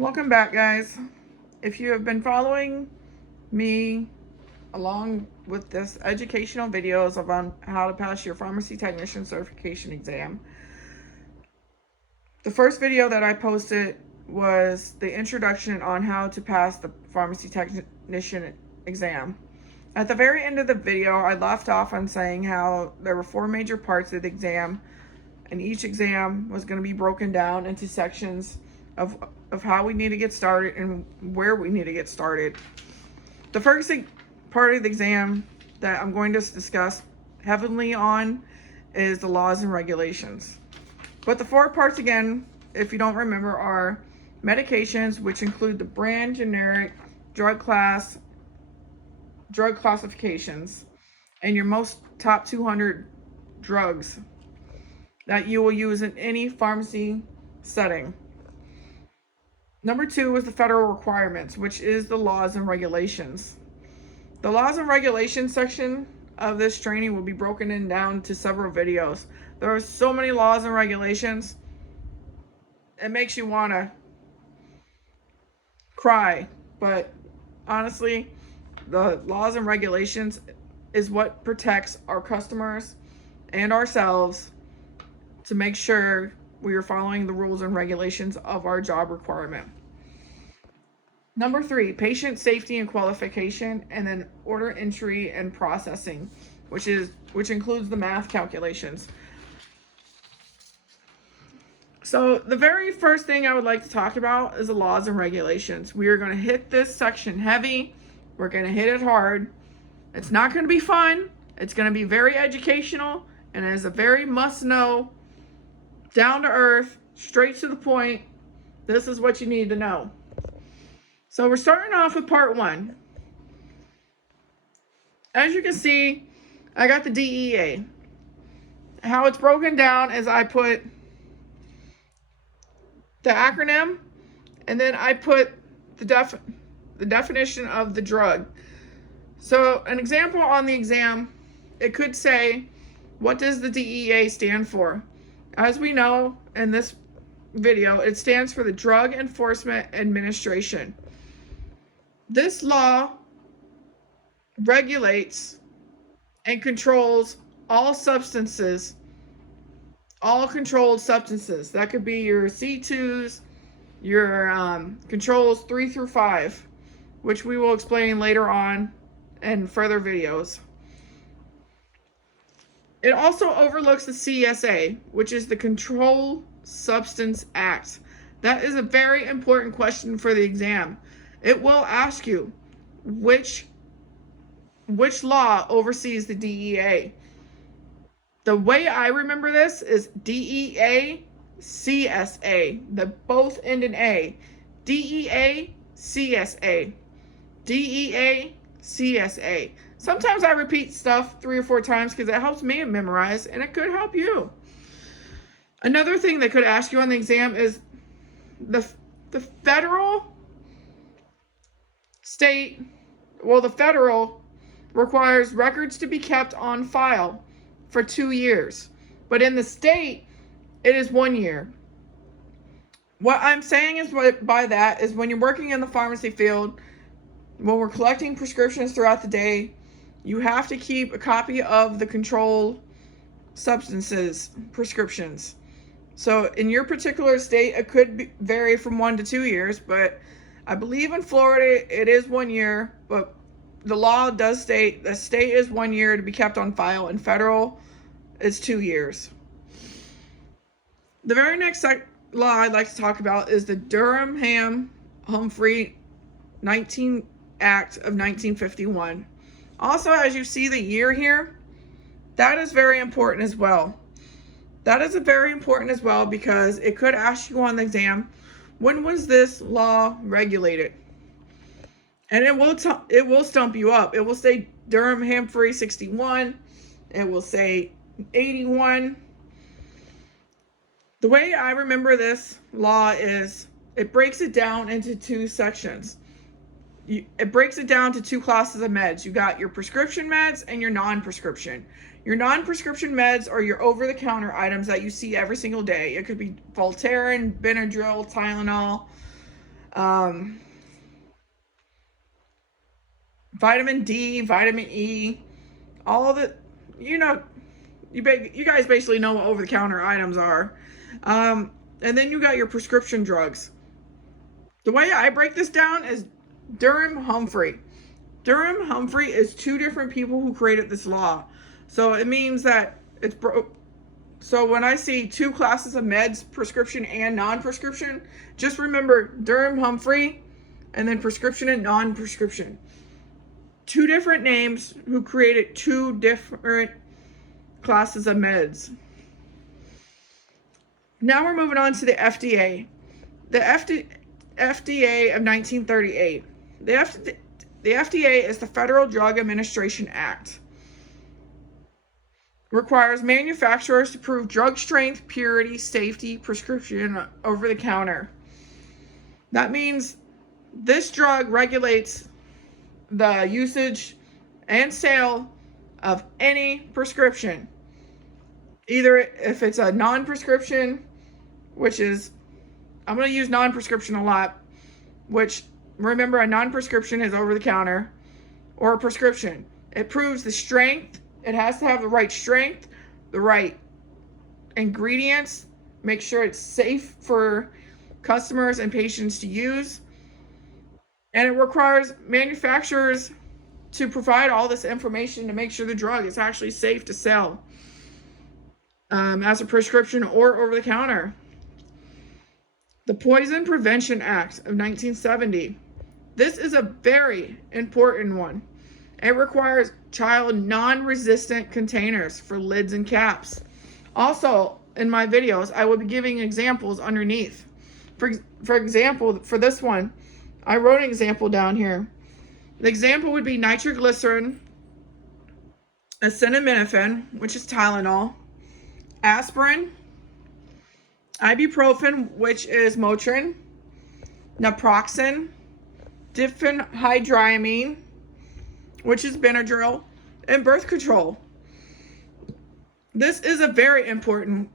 Welcome back, guys. If you have been following me along with this educational videos on how to pass your pharmacy technician certification exam, the first video that I posted was the introduction on how to pass the pharmacy technician exam. At the very end of the video, I left off on saying how there were 4 major parts of the exam, and each exam was going to be broken down into sections of how we need to get started and where we need to get started. The first part of the exam that I'm going to discuss heavily on is the laws and regulations. But the 4 parts, again, if you don't remember, are medications, which include the brand, generic, drug classifications, and your most top 200 drugs that you will use in any pharmacy setting. Number 2 is the federal requirements, which is the laws and regulations. The laws and regulations section of this training will be broken down to several videos. There are so many laws and regulations, it makes you want to cry. But honestly, the laws and regulations is what protects our customers and ourselves to make sure we are following the rules and regulations of our job requirement. Number 3, patient safety and qualification, and then order entry and processing, which includes the math calculations. So the very first thing I would like to talk about is the laws and regulations. We are going to hit this section heavy. We're going to hit it hard. It's not going to be fun. It's going to be very educational, and it is a very must-know, down to earth, straight to the point. This is what you need to know. So we're starting off with part 1. As you can see, I got the DEA. How it's broken down is I put the acronym, and then I put the definition of the drug. So an example on the exam, it could say, what does the DEA stand for? As we know in this video, it stands for the Drug Enforcement Administration. This law regulates and controls all substances, all controlled substances. That could be your C2s, your controls 3 through 5, which we will explain later on in further videos. It also overlooks the CSA, which is the Controlled Substance Act. That is a very important question for the exam. It will ask you which law oversees the DEA. The way I remember this is DEA, CSA. They both end in A. DEA, CSA. DEA, CSA. Sometimes I repeat stuff 3 or 4 times because it helps me memorize, and it could help you. Another thing they could ask you on the exam is the federal, state, well, the federal requires records to be kept on file for 2 years. But in the state, it is 1 year. What I'm saying is by that is when you're working in the pharmacy field, when we're collecting prescriptions throughout the day, you have to keep a copy of the controlled substances prescriptions. So in your particular state, it could vary from 1 to 2 years, but I believe in Florida it is 1 year, but the law does state the state is 1 year to be kept on file, and federal is 2 years. The very next law I'd like to talk about is the Durham-Humphrey Act of 1951. Also, as you see the year here, that is very important as well. That is very important as well because it could ask you on the exam, when was this law regulated? And it will stump you up. It will say Durham-Humphrey 61. It will say 81. The way I remember this law is it breaks it down into 2 sections. It breaks it down to 2 classes of meds. You got your prescription meds and your non-prescription. Your non-prescription meds are your over-the-counter items that you see every single day. It could be Voltaren, Benadryl, Tylenol. um, vitamin D, vitamin E, all the, you know, you guys basically know what over-the-counter items are. And then you got your prescription drugs. The way I break this down is Durham Humphrey. Durham Humphrey is two different people who created this law. So it means that it's so when I see two classes of meds, prescription and non-prescription, just remember Durham Humphrey and then prescription and non-prescription. Two different names who created two different classes of meds. Now we're moving on to the FDA. The FDA of 1938. The FDA is the Federal Drug Administration Act. Requires manufacturers to prove drug strength, purity, safety, prescription, over the counter. That means this drug regulates the usage and sale of any prescription. Either if it's a non-prescription, which is, I'm going to use non-prescription a lot, which, remember, a non-prescription is over the counter, or a prescription. It proves the strength. It has to have the right strength, the right ingredients, make sure it's safe for customers and patients to use. And it requires manufacturers to provide all this information to make sure the drug is actually safe to sell as a prescription or over the counter. The Poison Prevention Act of 1970. This is a very important one. It requires child non-resistant containers for lids and caps. Also, in my videos, I will be giving examples underneath. For example, for this one, I wrote an example down here. The example would be nitroglycerin, acetaminophen, which is Tylenol, aspirin, ibuprofen, which is Motrin, naproxen, diphenhydramine, which is Benadryl, and birth control. This is a very important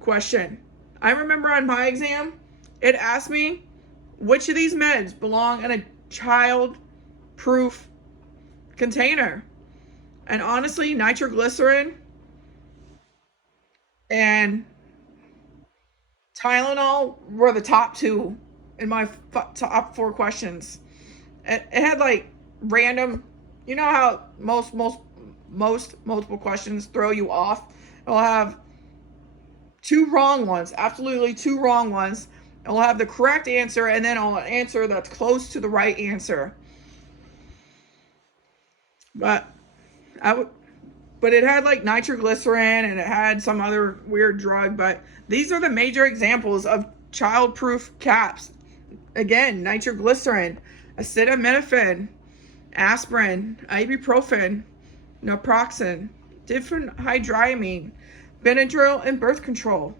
question. I remember on my exam, it asked me which of these meds belong in a child-proof container. And honestly, nitroglycerin and Tylenol were the top two in my top 4 questions. It had like random, you know how most multiple questions throw you off? It'll have 2 wrong ones, absolutely 2 wrong ones. It'll have the correct answer and then an answer that's close to the right answer. But it had like nitroglycerin and it had some other weird drug, but these are the major examples of child-proof caps. Again, nitroglycerin, acetaminophen, aspirin, ibuprofen, naproxen, diphenhydramine, Benadryl, and birth control.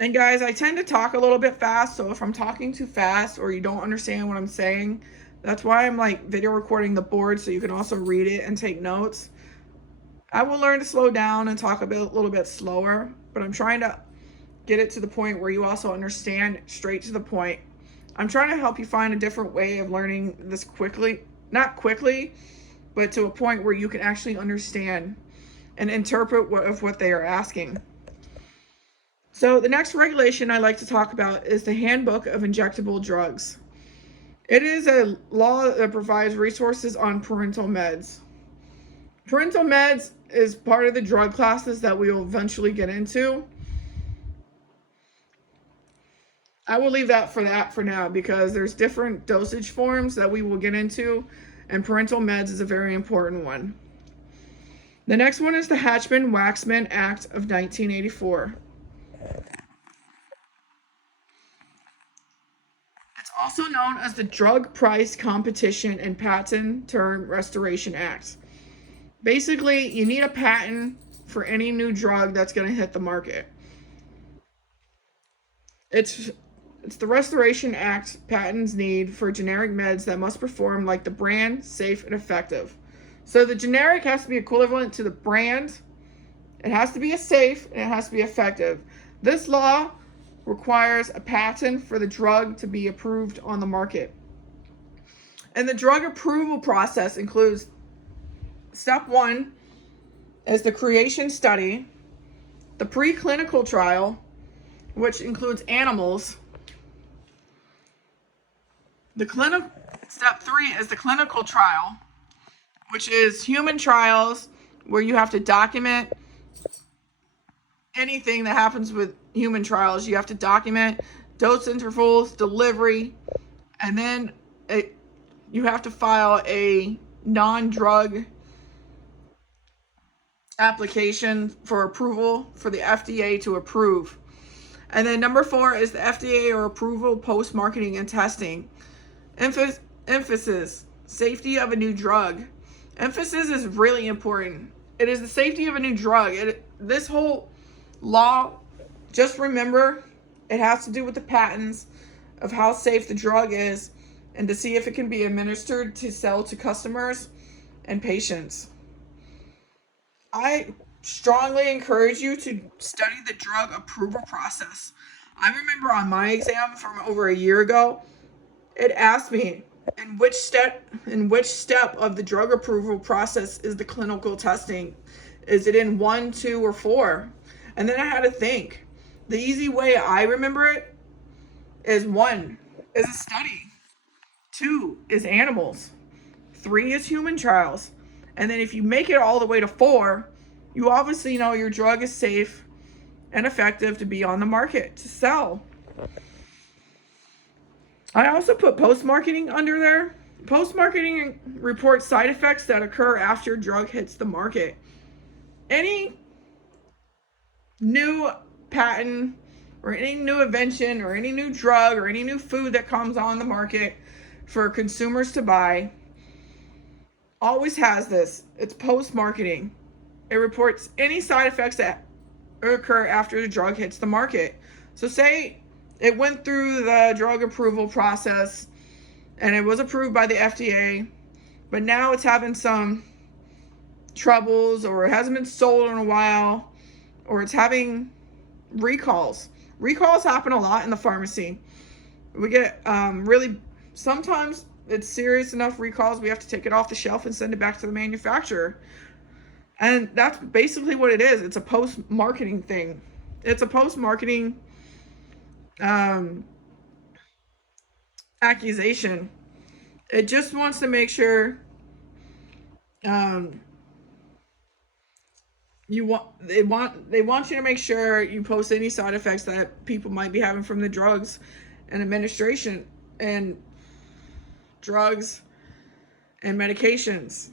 And guys, I tend to talk a little bit fast, so if I'm talking too fast or you don't understand what I'm saying, that's why I'm like video recording the board so you can also read it and take notes. I will learn to slow down and talk a little bit slower, but I'm trying to get it to the point where you also understand straight to the point. I'm trying to help you find a different way of learning this quickly, not quickly, but to a point where you can actually understand and interpret what they are asking. So the next regulation I like to talk about is the Handbook of Injectable Drugs. It is a law that provides resources on parental meds. Parental meds is part of the drug classes that we will eventually get into. I will leave that for now because there's different dosage forms that we will get into, and parental meds is a very important one. The next one is the Hatchman-Waxman Act of 1984. It's also known as the Drug Price Competition and Patent Term Restoration Act. Basically, you need a patent for any new drug that's going to hit the market. It's the Restoration Act patents need for generic meds that must perform like the brand, safe, and effective. So the generic has to be equivalent to the brand. It has to be safe, and it has to be effective. This law requires a patent for the drug to be approved on the market. And the drug approval process includes step 1 is the creation study, the preclinical trial, which includes animals. Step 3 is the clinical trial, which is human trials where you have to document anything that happens with human trials. You have to document dose intervals, delivery, and then you have to file a non-drug application for approval for the FDA to approve. And then number 4 is the FDA or approval post-marketing and testing. Emphasis, safety of a new drug. Emphasis is really important. It is the safety of a new drug. This whole law, just remember, it has to do with the patents of how safe the drug is and to see if it can be administered to sell to customers and patients. I strongly encourage you to study the drug approval process. I remember on my exam from over a year ago, it asked me in which step of the drug approval process is the clinical testing. Is it in 1, 2, or 4? And then I had to think. The easy way I remember it is 1 is a study, 2 is animals, 3 is human trials. And then if you make it all the way to 4, you obviously know your drug is safe and effective to be on the market, to sell. I also put post-marketing under there. Post-marketing reports side effects that occur after a drug hits the market. Any new patent or any new invention or any new drug or any new food that comes on the market for consumers to buy always has this. It's post-marketing. It reports any side effects that occur after the drug hits the market. So say it went through the drug approval process and it was approved by the FDA, but now it's having some troubles, or it hasn't been sold in a while, or it's having recalls. Recalls happen a lot in the pharmacy. We get sometimes it's serious enough recalls we have to take it off the shelf and send it back to the manufacturer. And that's basically what it is. It's a post-marketing thing. It's a post-marketing accusation. It just wants to make sure they want you to make sure you post any side effects that people might be having from the drugs and administration and drugs and medications.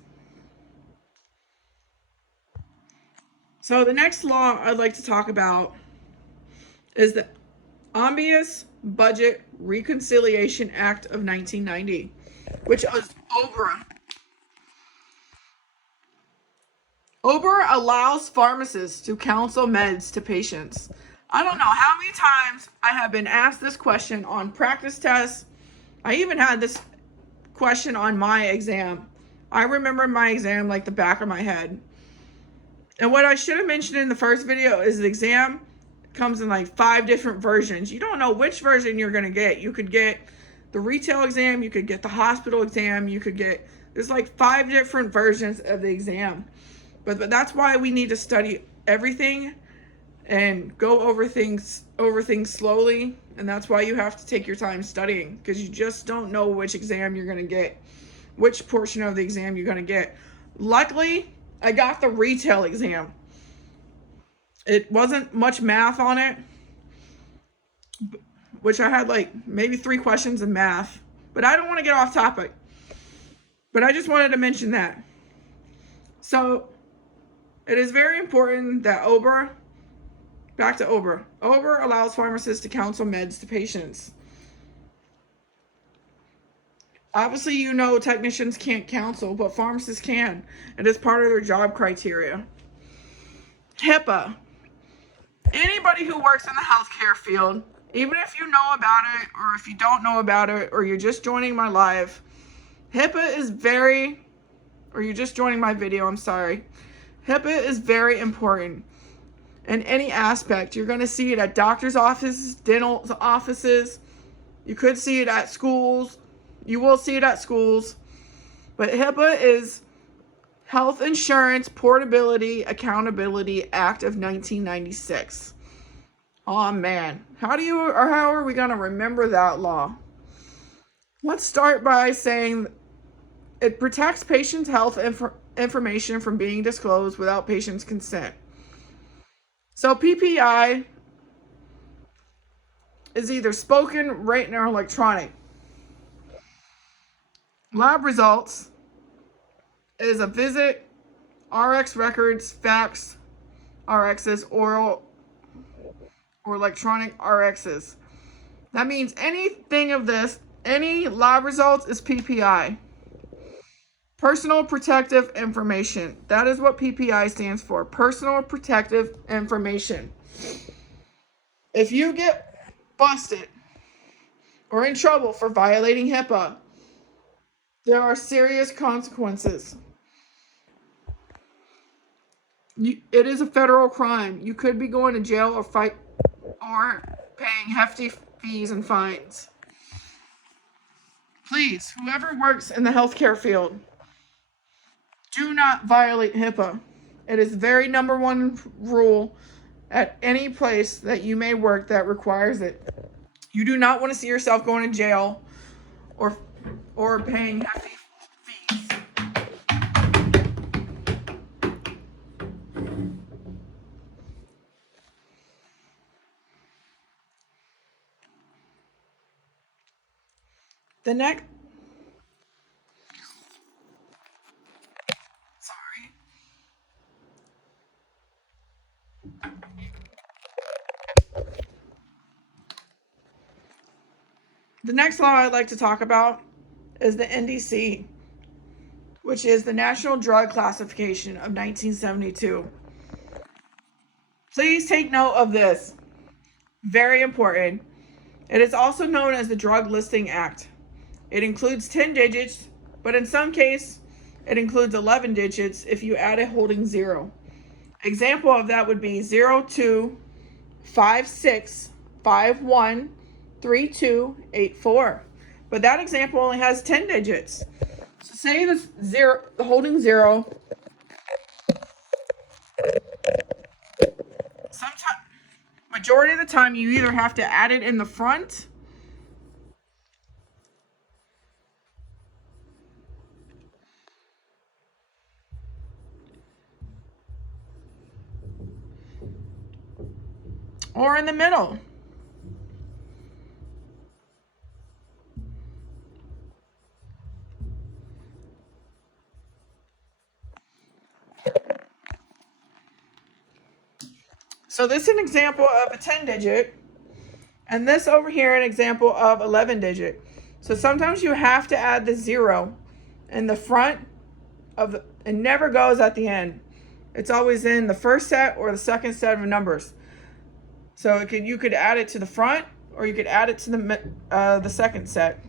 So the next law I'd like to talk about is the Omnibus Budget Reconciliation Act of 1990, which is OBRA. OBRA allows pharmacists to counsel meds to patients. I don't know how many times I have been asked this question on practice tests. I even had this question on my exam. I remember my exam like the back of my head. And what I should have mentioned in the first video is the exam comes in like 5 different versions. You don't know which version you're going to get. You could get the retail exam, you could get the hospital exam, there's like 5 different versions of the exam. But that's why we need to study everything and go over things slowly. And that's why you have to take your time studying, because you just don't know which exam you're going to get, which portion of the exam you're going to get. Luckily, I got the retail exam. It wasn't much math on it, which I had like maybe 3 questions in math, but I don't want to get off topic, but I just wanted to mention that. So it is very important that back to OBRA allows pharmacists to counsel meds to patients. Obviously, technicians can't counsel, but pharmacists can. It is part of their job criteria. HIPAA. Anybody who works in the healthcare field, even if you know about it, or if you don't know about it, or you're just joining my live, HIPAA is or you're just joining my video, I'm sorry. HIPAA is very important. in any aspect. You're going to see it at doctor's offices, dental offices. You could see it at schools. You will see it at schools. But HIPAA is Health Insurance Portability Accountability Act of 1996. Oh man, how are we going to remember that law? Let's start by saying it protects patients' health information from being disclosed without patients' consent. So PPI is either spoken, written, or electronic. Lab results is a visit, RX records, fax, RXs, oral, or electronic RXs. That means anything of this, any lab results is PPI. Personal protective information. That is what PPI stands for. Personal protective information. If you get busted or in trouble for violating HIPAA, there are serious consequences. It is a federal crime. You could be going to jail or paying hefty fees and fines. Please, whoever works in the healthcare field, do not violate HIPAA. It is the very number one rule at any place that you may work that requires it. You do not want to see yourself going to jail or paying hefty fees. The next law I'd like to talk about is the NDC, which is the National Drug Classification of 1972. Please take note of this. Very important. It is also known as the Drug Listing Act. It includes 10 digits, but in some cases, it includes 11 digits if you add a holding zero. Example of that would be 0256513284. But that example only has 10 digits. So say the holding zero. Sometimes, majority of the time, you either have to add it in the front or in the middle. So this is an example of a 10 digit, and this over here an example of 11 digit. So sometimes you have to add the zero in the front of it never goes at the end. It's always in the first set or the second set of numbers. So you could add it to the front, or you could add it to the second set.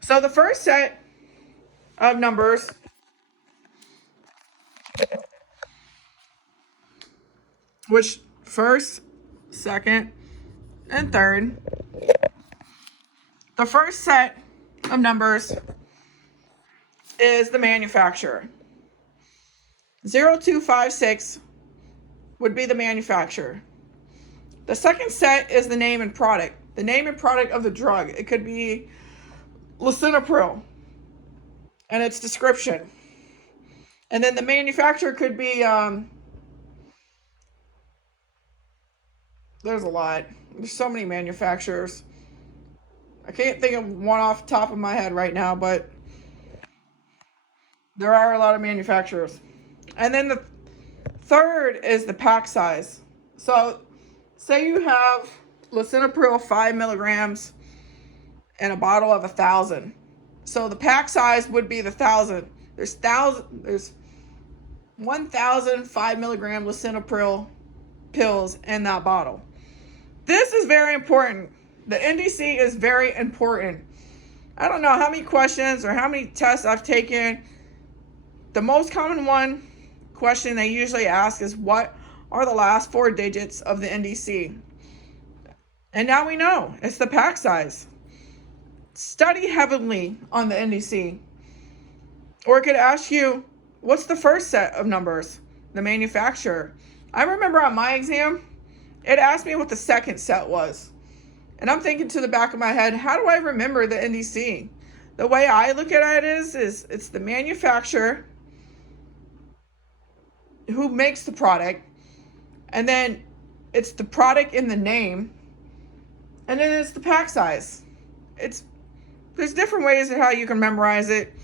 So the first set of numbers which first, second, and third. The first set of numbers is the manufacturer. 0256 would be the manufacturer. The second set is the name and product. The name and product of the drug. It could be lisinopril and its description. And then the manufacturer could be, there's a lot. There's so many manufacturers. I can't think of one off the top of my head right now, but there are a lot of manufacturers. And then the third is the pack size. So say you have lisinopril 5 milligrams in a bottle of 1,000. So the pack size would be the 1,000. There's 1,000 5 milligram lisinopril pills in that bottle. This is very important. The NDC is very important. I don't know how many questions or how many tests I've taken. The most common question they usually ask is, what are the last 4 digits of the NDC. And now we know it's the pack size. Study heavily on the NDC. Or it could ask you, what's the first set of numbers? The manufacturer. I remember on my exam, it asked me what the second set was. And I'm thinking to the back of my head, how do I remember the NDC? The way I look at it is it's the manufacturer who makes the product, and then it's the product in the name, and then it's the pack size. There's different ways of how you can memorize it,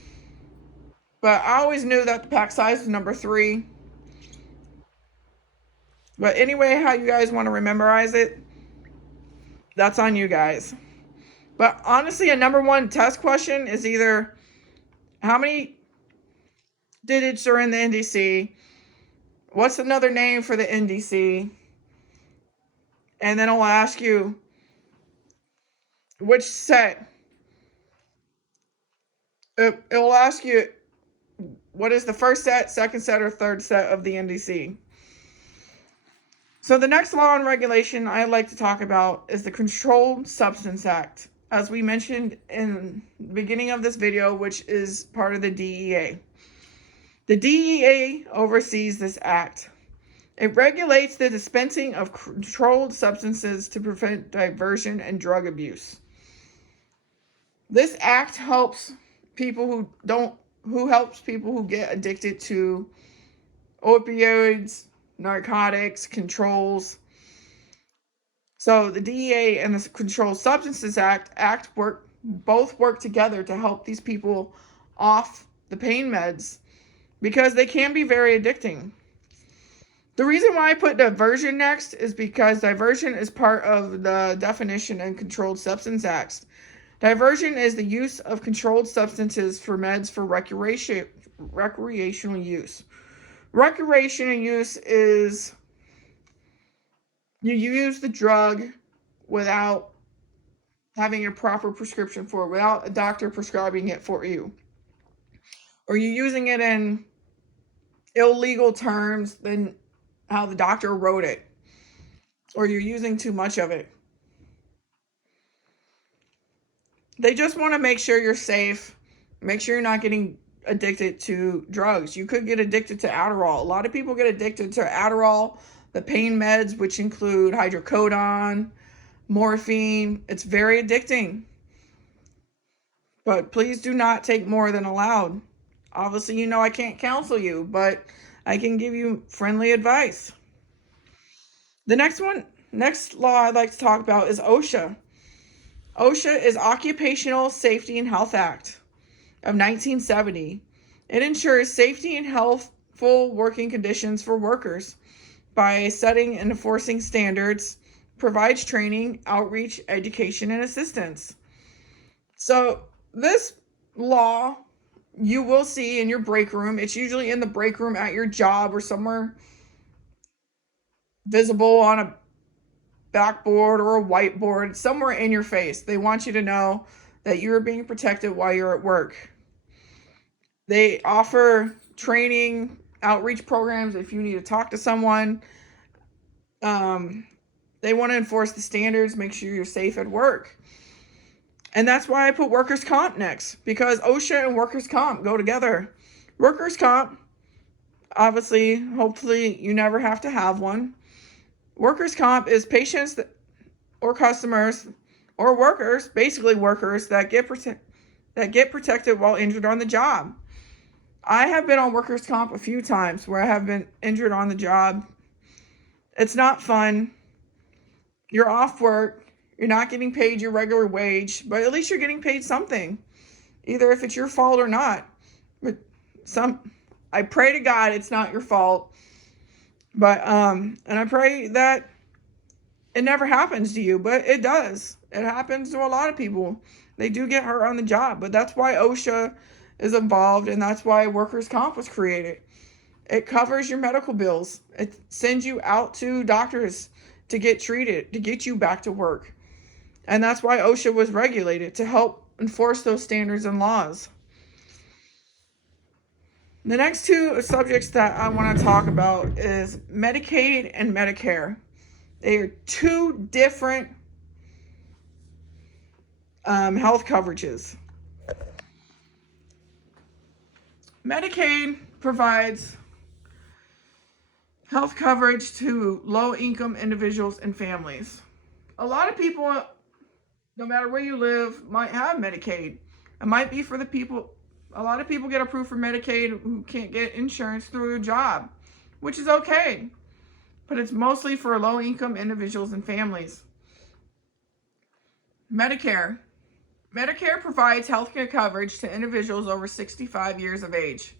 but I always knew that the pack size was number 3. But anyway, how you guys want to memorize it, that's on you guys. But honestly, a number 1 test question is either how many digits are in the NDC, what's another name for the NDC, and then it'll ask you which set. It will ask you what is the first set, second set, or third set of the NDC. So the next law and regulation I'd like to talk about is the Controlled Substance Act, as we mentioned in the beginning of this video, which is part of the DEA. The DEA oversees this act. It regulates the dispensing of controlled substances to prevent diversion and drug abuse. This act helps people who get addicted to opioids, narcotics, controls. So the DEA and the Controlled Substances Act both work together to help these people off the pain meds, because they can be very addicting. The reason why I put diversion next is because diversion is part of the definition in Controlled Substance Acts. Diversion is the use of controlled substances for meds for recreational use. Recreational use is you use the drug without having a proper prescription for it, without a doctor prescribing it for you. Or you're using it in illegal terms than how the doctor wrote it. Or you're using too much of it. They just want to make sure you're safe, make sure you're not getting addicted to drugs. You could get addicted to Adderall. A lot of people get addicted to Adderall, the pain meds, which include hydrocodone, morphine. It's very addicting. But please do not take more than allowed. Obviously, you know I can't counsel you, but I can give you friendly advice. The next law I'd like to talk about is OSHA. OSHA is Occupational Safety and Health Act of 1970. It ensures safety and healthful working conditions for workers by setting and enforcing standards, provides training, outreach, education, and assistance. So this law you will see in your break room. It's usually in the break room at your job or somewhere visible on a backboard or a whiteboard, somewhere in your face. They want you to know that you're being protected while you're at work. They offer training, outreach programs if you need to talk to someone. They want to enforce the standards, make sure you're safe at work. And that's why I put workers' comp next, because OSHA and workers' comp go together. Workers' comp, obviously, hopefully you never have to have one. Workers' comp is patients or customers or workers, basically workers, that get protected while injured on the job. I have been on workers' comp a few times where I have been injured on the job. It's not fun. You're off work. You're not getting paid your regular wage, but at least you're getting paid something, either if it's your fault or not. But I pray to God it's not your fault. But and I pray that it never happens to you, but it does. It happens to a lot of people. They do get hurt on the job, but that's why OSHA is involved, and that's why workers' comp was created. It covers your medical bills. It sends you out to doctors to get treated, to get you back to work. And that's why OSHA was regulated, to help enforce those standards and laws. The next two subjects that I want to talk about is Medicaid and Medicare. They are two different health coverages. Medicaid provides health coverage to low-income individuals and families. A lot of people, no matter where you live, might have Medicaid. It might be for the people, a lot of people get approved for Medicaid who can't get insurance through a job, which is okay. But it's mostly for low-income individuals and families. Medicare. Medicare provides healthcare coverage to individuals over 65 years of age.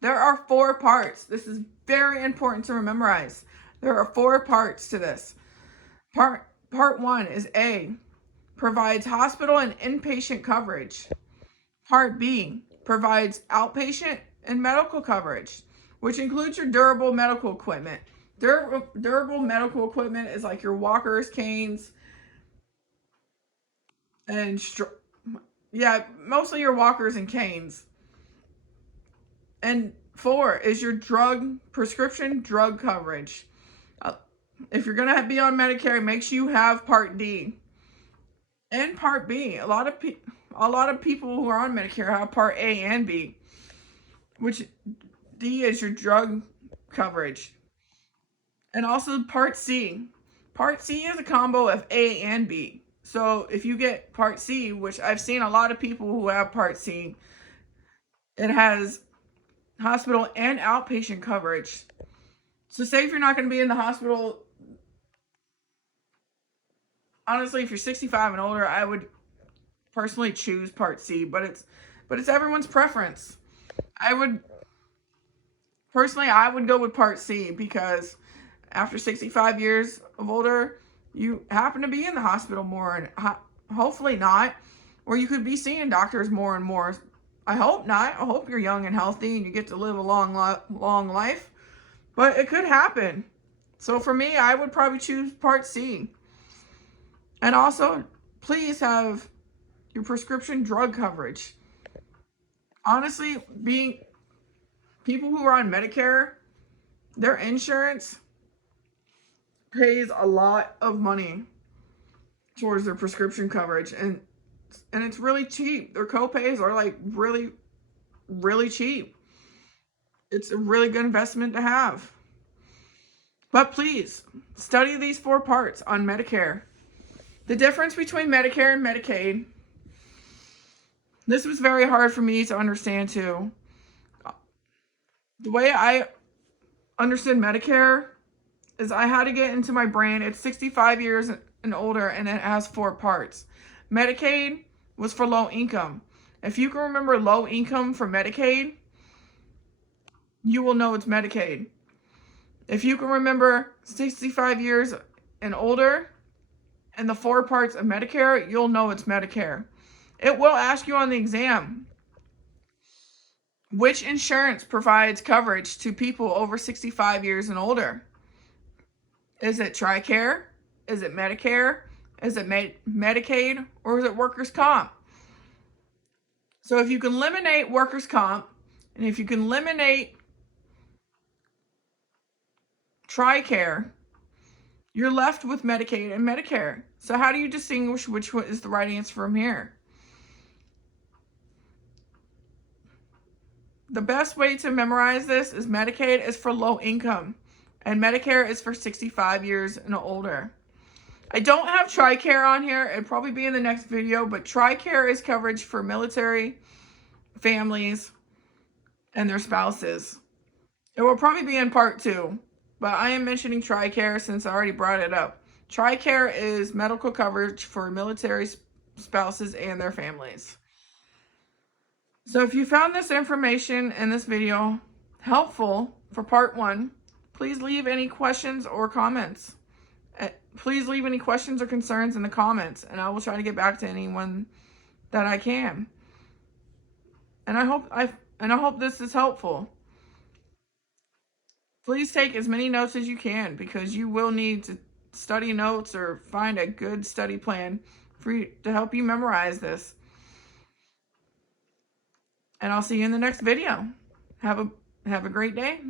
There are 4 parts. This is very important to memorize. There are 4 parts to this. Part 1 is A, provides hospital and inpatient coverage. Part B, provides outpatient and medical coverage, which includes your durable medical equipment. Durable medical equipment is like your walkers, canes, and mostly your walkers and canes. And 4 is your prescription drug coverage. If you're gonna be on Medicare, make sure you have Part D and Part B. A lot of people who are on Medicare have Part A and B, which D is your drug coverage. And also Part C. Part C is a combo of A and B. So if you get Part C, which I've seen a lot of people who have Part C, it has hospital and outpatient coverage. So say if you're not going to be in the hospital, honestly, if you're 65 and older, I would personally choose Part C, but it's everyone's preference. I would go with Part C because after 65 years of older, you happen to be in the hospital more, and hopefully not, or you could be seeing doctors more and more. I hope not. I hope you're young and healthy and you get to live a long life, but it could happen. So for me, I would probably choose Part C. And also, please have your prescription drug coverage. Honestly, people who are on Medicare, their insurance pays a lot of money towards their prescription coverage, and it's really cheap. Their copays are like really, really cheap. It's a really good investment to have. But please study these 4 parts on Medicare. The difference between Medicare and Medicaid. This was very hard for me to understand too. The way I understood Medicare is I had to get into my brain. It's 65 years and older, and it has 4 parts. Medicaid was for low income. If you can remember low income for Medicaid, you will know it's Medicaid. If you can remember 65 years and older and the 4 parts of Medicare, you'll know it's Medicare. It will ask you on the exam, which insurance provides coverage to people over 65 years and older? Is it TRICARE? Is it Medicare? Is it Medicaid? Or is it workers' comp? So if you can eliminate workers' comp, and if you can eliminate TRICARE, you're left with Medicaid and Medicare. So how do you distinguish which one is the right answer from here? The best way to memorize this is Medicaid is for low income, and Medicare is for 65 years and older. I don't have TRICARE on here. It'll probably be in the next video, but TRICARE is coverage for military families and their spouses. It will probably be in part 2, but I am mentioning TRICARE since I already brought it up. TRICARE is medical coverage for military spouses and their families. So if you found this information in this video helpful for part 1, please leave any questions or comments. Please leave any questions or concerns in the comments, and I will try to get back to anyone that I can. And I hope this is helpful. Please take as many notes as you can, because you will need to study notes or find a good study plan to help you memorize this. And I'll see you in the next video. Have a great day.